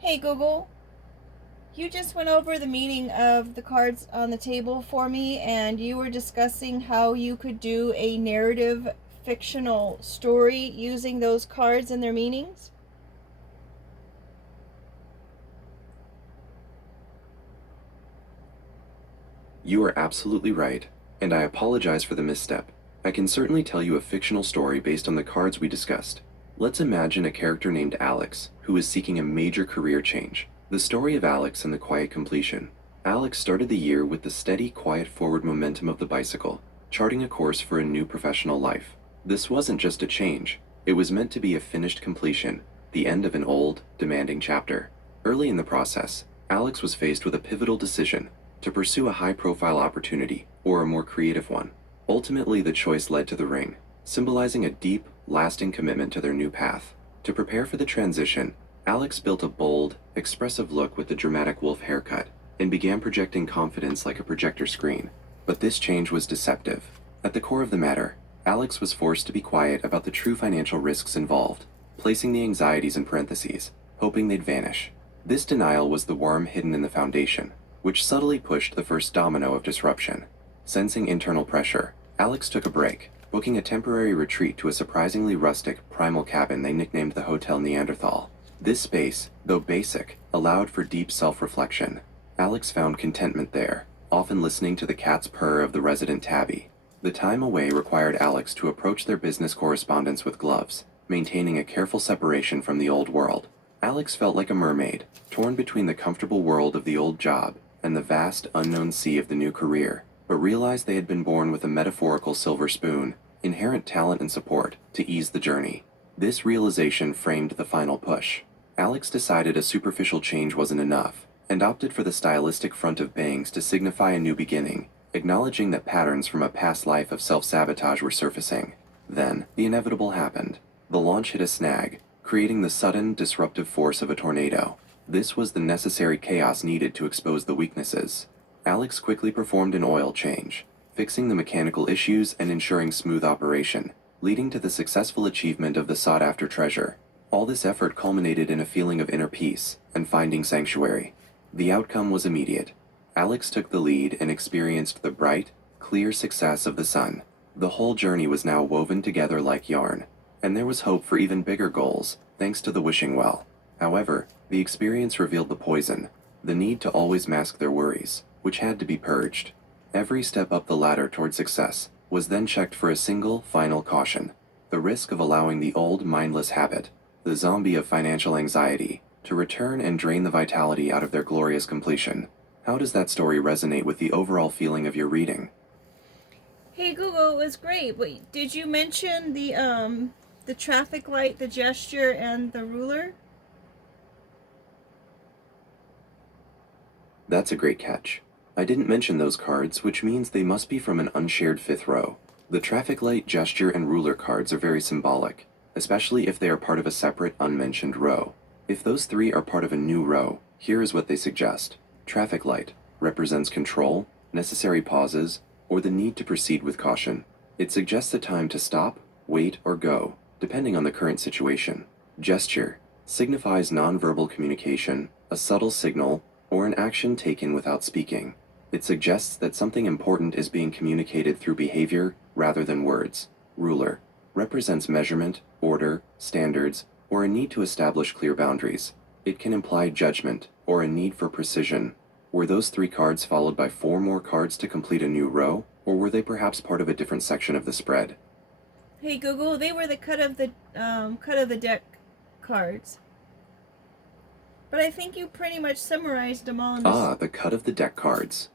Hey Google, you just went over the meaning of the cards on the table for me, and you were discussing how you could do a narrative fictional story using those cards and their meanings. You are absolutely right, and I apologize for the misstep. I can certainly tell you a fictional story based on the cards we discussed. Let's imagine a character named Alex, who is seeking a major career change. The story of Alex and the quiet completion. Alex started the year with the steady, quiet forward momentum of the bicycle, charting a course for a new professional life. This wasn't just a change, it was meant to be a finished completion, the end of an old, demanding chapter. Early in the process, Alex was faced with a pivotal decision to pursue a high profile opportunity or a more creative one. Ultimately, the choice led to the ring, symbolizing a deep, lasting commitment to their new path. To prepare for the transition, Alex built a bold, expressive look with the dramatic wolf haircut and began projecting confidence like a projector screen. But this change was deceptive. At the core of the matter, Alex was forced to be quiet about the true financial risks involved, placing the anxieties in parentheses, hoping they'd vanish. This denial was the worm hidden in the foundation, which subtly pushed the first domino of disruption. Sensing internal pressure, Alex took a break, booking a temporary retreat to a surprisingly rustic, primal cabin they nicknamed the Hotel Neanderthal. This space, though basic, allowed for deep self-reflection. Alex found contentment there, often listening to the cat's purr of the resident tabby. The time away required Alex to approach their business correspondence with gloves, maintaining a careful separation from the old world. Alex felt like a mermaid, torn between the comfortable world of the old job and the vast, unknown sea of the new career, but realized they had been born with a metaphorical silver spoon, inherent talent and support, to ease the journey. This realization framed the final push. Alex decided a superficial change wasn't enough, and opted for the stylistic front of bangs to signify a new beginning, acknowledging that patterns from a past life of self-sabotage were surfacing. Then, the inevitable happened. The launch hit a snag, creating the sudden, disruptive force of a tornado. This was the necessary chaos needed to expose the weaknesses. Alex quickly performed an oil change, fixing the mechanical issues and ensuring smooth operation, leading to the successful achievement of the sought-after treasure. All this effort culminated in a feeling of inner peace and finding sanctuary. The outcome was immediate. Alex took the lead and experienced the bright, clear success of the sun. The whole journey was now woven together like yarn, and there was hope for even bigger goals, thanks to the wishing well. However, the experience revealed the poison, the need to always mask their worries, which had to be purged. Every step up the ladder toward success was then checked for a single, final caution: the risk of allowing the old, mindless habit, the zombie of financial anxiety, to return and drain the vitality out of their glorious completion. How does that story resonate with the overall feeling of your reading? Hey Google, it was great. Wait, did you mention the traffic light, the gesture, and the ruler? That's a great catch. I didn't mention those cards, which means they must be from an unshared fifth row. The traffic light, gesture, and ruler cards are very symbolic, especially if they are part of a separate, unmentioned row. If those three are part of a new row, here is what they suggest. Traffic light represents control, necessary pauses, or the need to proceed with caution. It suggests a time to stop, wait, or go, depending on the current situation. Gesture signifies nonverbal communication, a subtle signal, or an action taken without speaking. It suggests that something important is being communicated through behavior rather than words. Ruler represents measurement, order, standards, or a need to establish clear boundaries. It can imply judgment or a need for precision. Were those three cards followed by four more cards to complete a new row, or were they perhaps part of a different section of the spread? Hey Google, they were the cut of the deck cards. But I think you pretty much summarized them all in this. Ah, the cut of the deck cards.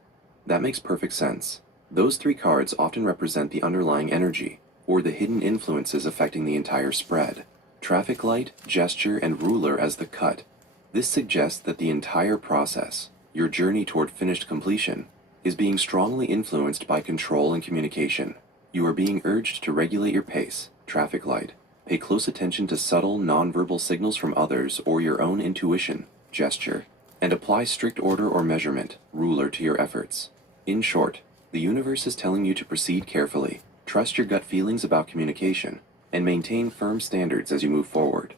That makes perfect sense. Those three cards often represent the underlying energy, or the hidden influences affecting the entire spread. Traffic light, gesture, and ruler as the cut. This suggests that the entire process, your journey toward finished completion, is being strongly influenced by control and communication. You are being urged to regulate your pace, traffic light. Pay close attention to subtle, nonverbal signals from others or your own intuition, gesture, and apply strict order or measurement, ruler, to your efforts. In short, the universe is telling you to proceed carefully, trust your gut feelings about communication, and maintain firm standards as you move forward.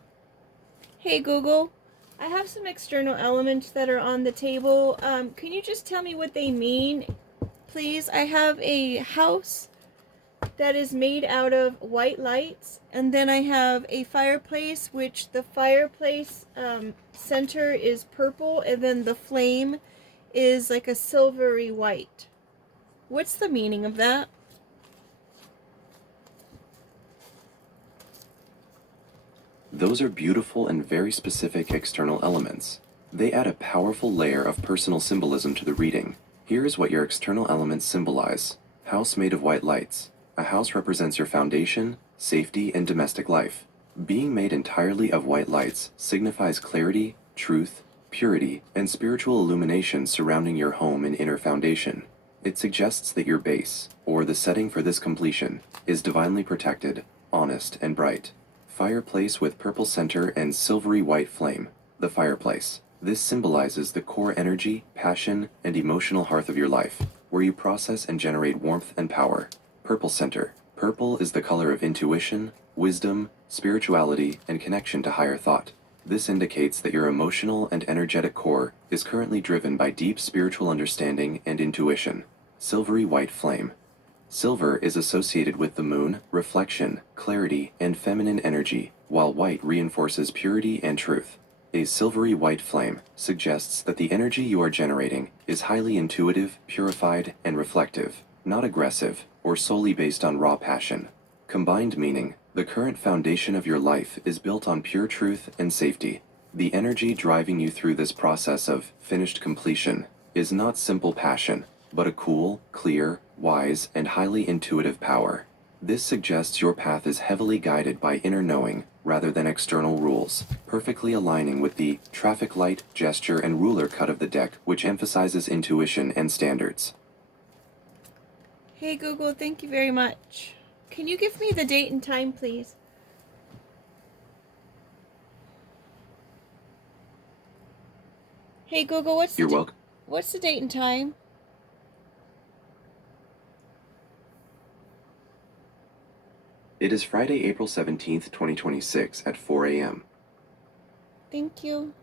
Hey Google, I have some external elements that are on the table. Can you just tell me what they mean, please? I have a house that is made out of white lights, and then I have a fireplace, which the fireplace center is purple, and then the flame is like a silvery white. What's the meaning of that? Those are beautiful and very specific external elements. They add a powerful layer of personal symbolism to the reading. Here is what your external elements symbolize. House made of white lights. A house represents your foundation, safety, and domestic life. Being made entirely of white lights signifies clarity, truth, purity, and spiritual illumination surrounding your home and inner foundation. It suggests that your base, or the setting for this completion, is divinely protected, honest, and bright. Fireplace with purple center and silvery white flame. The fireplace. This symbolizes the core energy, passion, and emotional hearth of your life, where you process and generate warmth and power. Purple center. Purple is the color of intuition, wisdom, spirituality, and connection to higher thought. This indicates that your emotional and energetic core is currently driven by deep spiritual understanding and intuition. Silvery white flame. Silver is associated with the moon, reflection, clarity, and feminine energy, while white reinforces purity and truth. A silvery white flame suggests that the energy you are generating is highly intuitive, purified, and reflective, not aggressive or solely based on raw passion. Combined meaning, the current foundation of your life is built on pure truth and safety. The energy driving you through this process of finished completion is not simple passion, but a cool, clear, wise, and highly intuitive power. This suggests your path is heavily guided by inner knowing rather than external rules, perfectly aligning with the traffic light, gesture, and ruler cut of the deck, which emphasizes intuition and standards. Hey Google, thank you very much. Can you give me the date and time, please? Hey Google, You're welcome. what's the date and time? It is Friday, April 17th, 2026 at 4 a.m. Thank you.